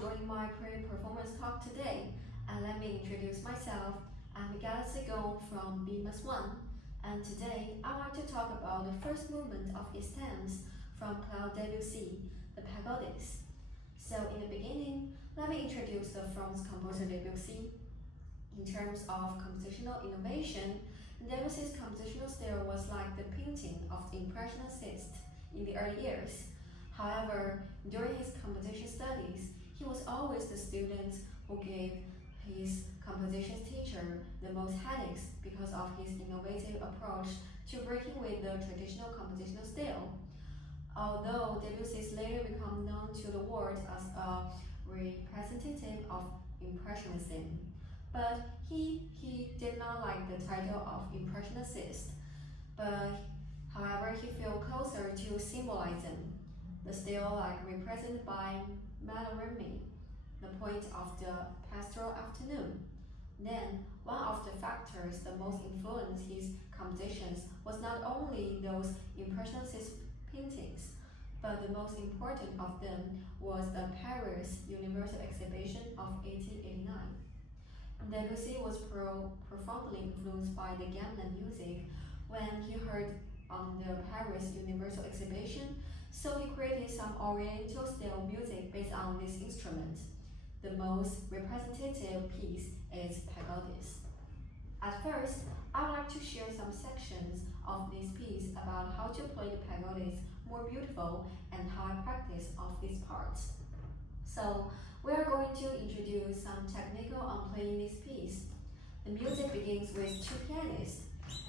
joining my pre-performance talk today. And let me introduce myself. I'm Galaxy Gong from B+1, and today I'd like to talk about the first movement of its stems from Cloud Debussy, the Pagodes. So in the beginning, let me introduce the French composer Debussy. In terms of compositional innovation, Debussy's compositional style was like the painting of the Impressionists in the early years. However, during his composition studies, he was always the student who gave his composition teacher the most headaches because of his innovative approach to breaking with the traditional compositional style. Although Debussy later became known to the world as a representative of Impressionism, but he did not like the title of Impressionist, but however he felt closer to symbolism, the style like represented by melodrama, the point of the pastoral afternoon. Then, one of the factors that most influenced his compositions was not only those Impressionist paintings, but the most important of them was the Paris Universal Exhibition of 1889. Debussy was profoundly influenced by the Gamma music when he heard on the Paris Universal Exhibition, so he created some Oriental style music based on this instrument. The most representative piece is Pagodes. At first, I'd like to share some sections of this piece about how to play the pagodes more beautiful and how I practice of these parts. So, we are going to introduce some technical on playing this piece. The music begins with two pianists,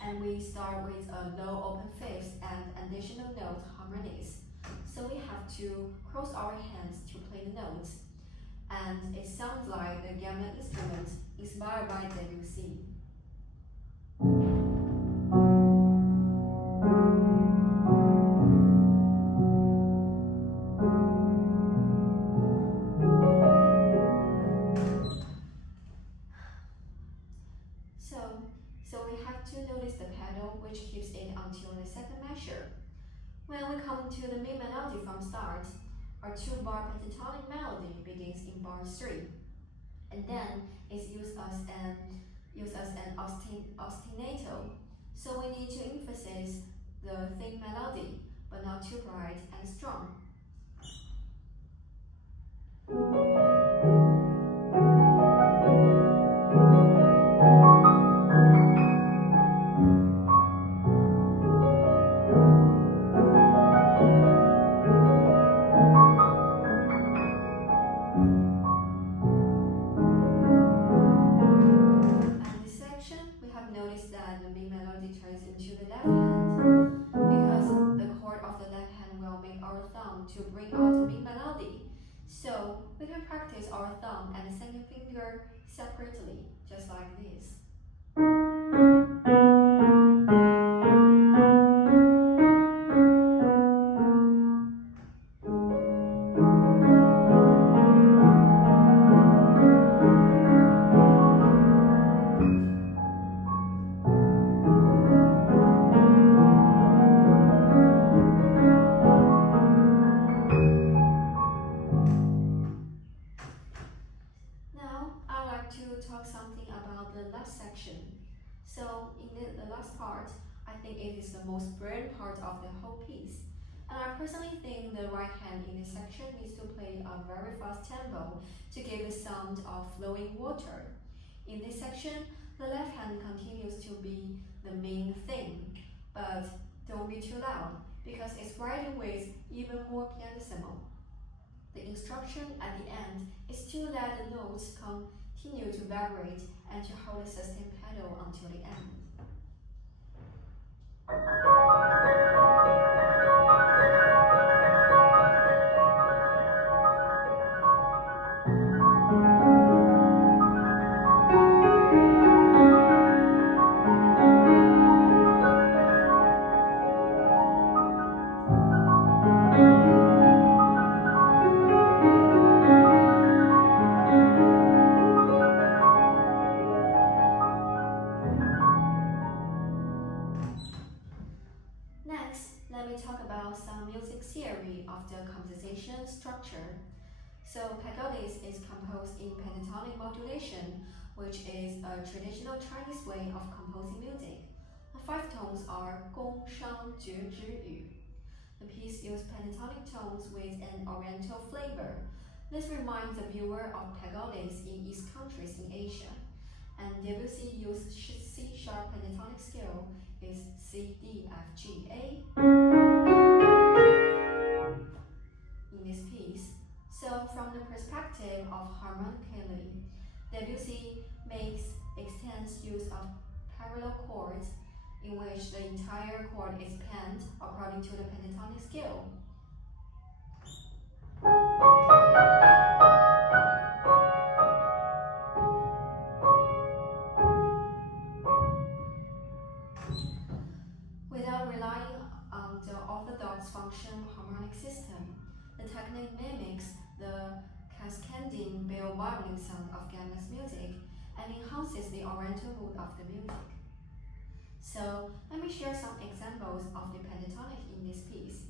and we start with a low open fifth and additional note harmonies. So we have to cross our hands to play the notes, and it sounds like the gamma instrument inspired by Debussy. So we have to notice the pedal which keeps it until the second measure. When we come to the main melody from start, our two-bar pentatonic melody begins in bar 3, and then is used as an ostinato. So we need to emphasize the thin melody, but not too bright and strong. Notice that the main melody turns into the left hand because the chord of the left hand will make our thumb to bring out the main melody. So we can practice our thumb and the second finger separately, just like this. To talk something about the last section. So in the last part, I think it is the most brilliant part of the whole piece. And I personally think the right hand in this section needs to play a very fast tempo to give the sound of flowing water. In this section, the left hand continues to be the main thing, but don't be too loud because it's writing with even more pianissimo. The instruction at the end is to let the notes continue to vibrate and to hold the sustain pedal until the end. Next, let me talk about some music theory of the composition structure. So pagodas is composed in pentatonic modulation, which is a traditional Chinese way of composing music. The five tones are Gong, Shang, Jue, Zhi, Yu. The piece uses pentatonic tones with an oriental flavor. This reminds the viewer of pagodas in East countries in Asia. And Debussy used C-sharp pentatonic scale is C, D, F, G, A in this piece. So from the perspective of harmonically, Debussy makes extensive use of parallel chords in which the entire chord is penned according to the pentatonic scale. Without relying on the orthodox function harmonic system, the technique mimics the cascading bell violin sound of Gang's music and enhances the oriental mood of the music. So let me share some examples of the pentatonic in this piece.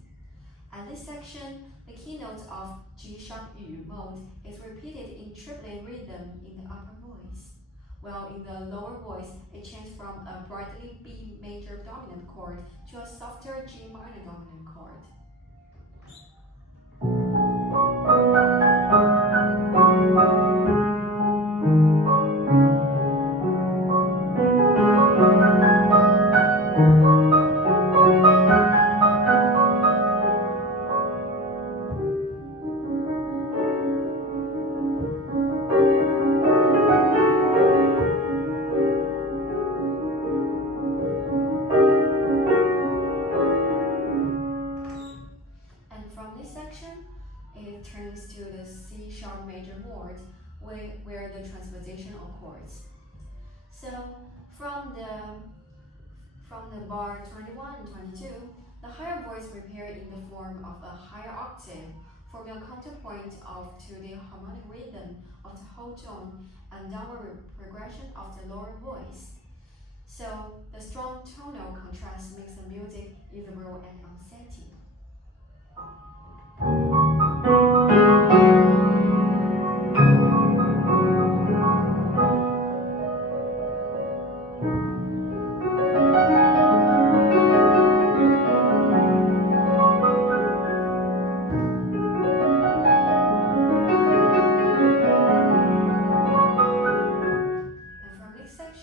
At this section, the keynote of G sharp Yu mode is repeated in triplet rhythm in the upper voice, while in the lower voice it changes from a brightly B major dominant chord to a softer G minor dominant chord. And from this section, it turns to the C sharp major mode, where the transposition occurs. So from the bar 21 and 22, the higher voice prepared in the form of a higher octave, forming a counterpoint to the harmonic rhythm of the whole tone and downward progression of the lower voice. So the strong tonal contrast makes the music ethereal and unsettling.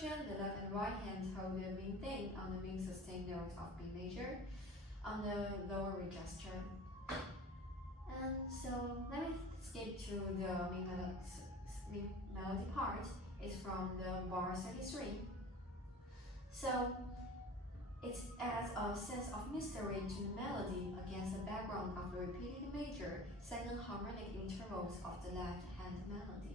The left and right hand hold the main thing on the main sustained note of B major on the lower register. And so let me skip to the main melody part. It's from the bar 33. So it adds a sense of mystery to the melody against the background of the repeated major second harmonic intervals of the left hand melody.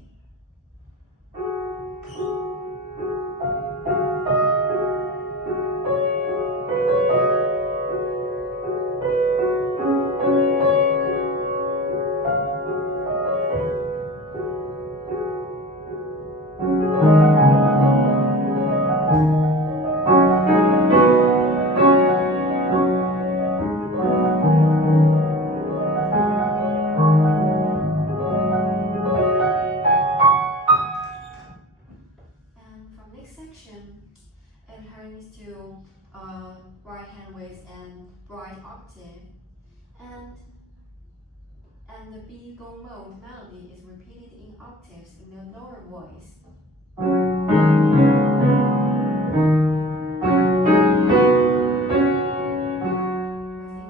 It turns to right hand with an bright octave, and the B Gong mode melody is repeated in octaves in the lower voice. With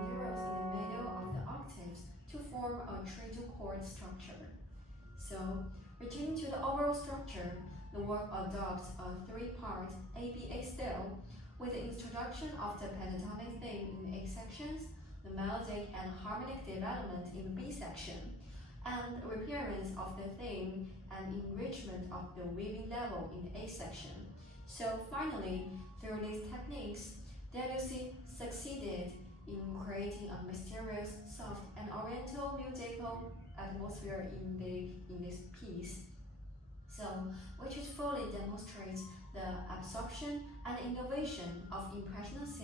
intervals in the middle of the octaves to form a trio chord structure. So, returning to the overall structure, the work adopts a three-part ABA style with the introduction of the pentatonic theme in A sections, the melodic and harmonic development in the B section, and the reappearance of the theme and enrichment of the weaving level in the A section. So finally, through these techniques, Debussy succeeded in creating a mysterious, soft, and oriental musical atmosphere in this piece. So, which fully demonstrates the absorption and innovation of Impressionist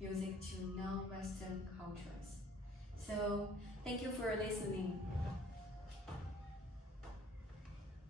music to non-Western cultures. So, thank you for listening.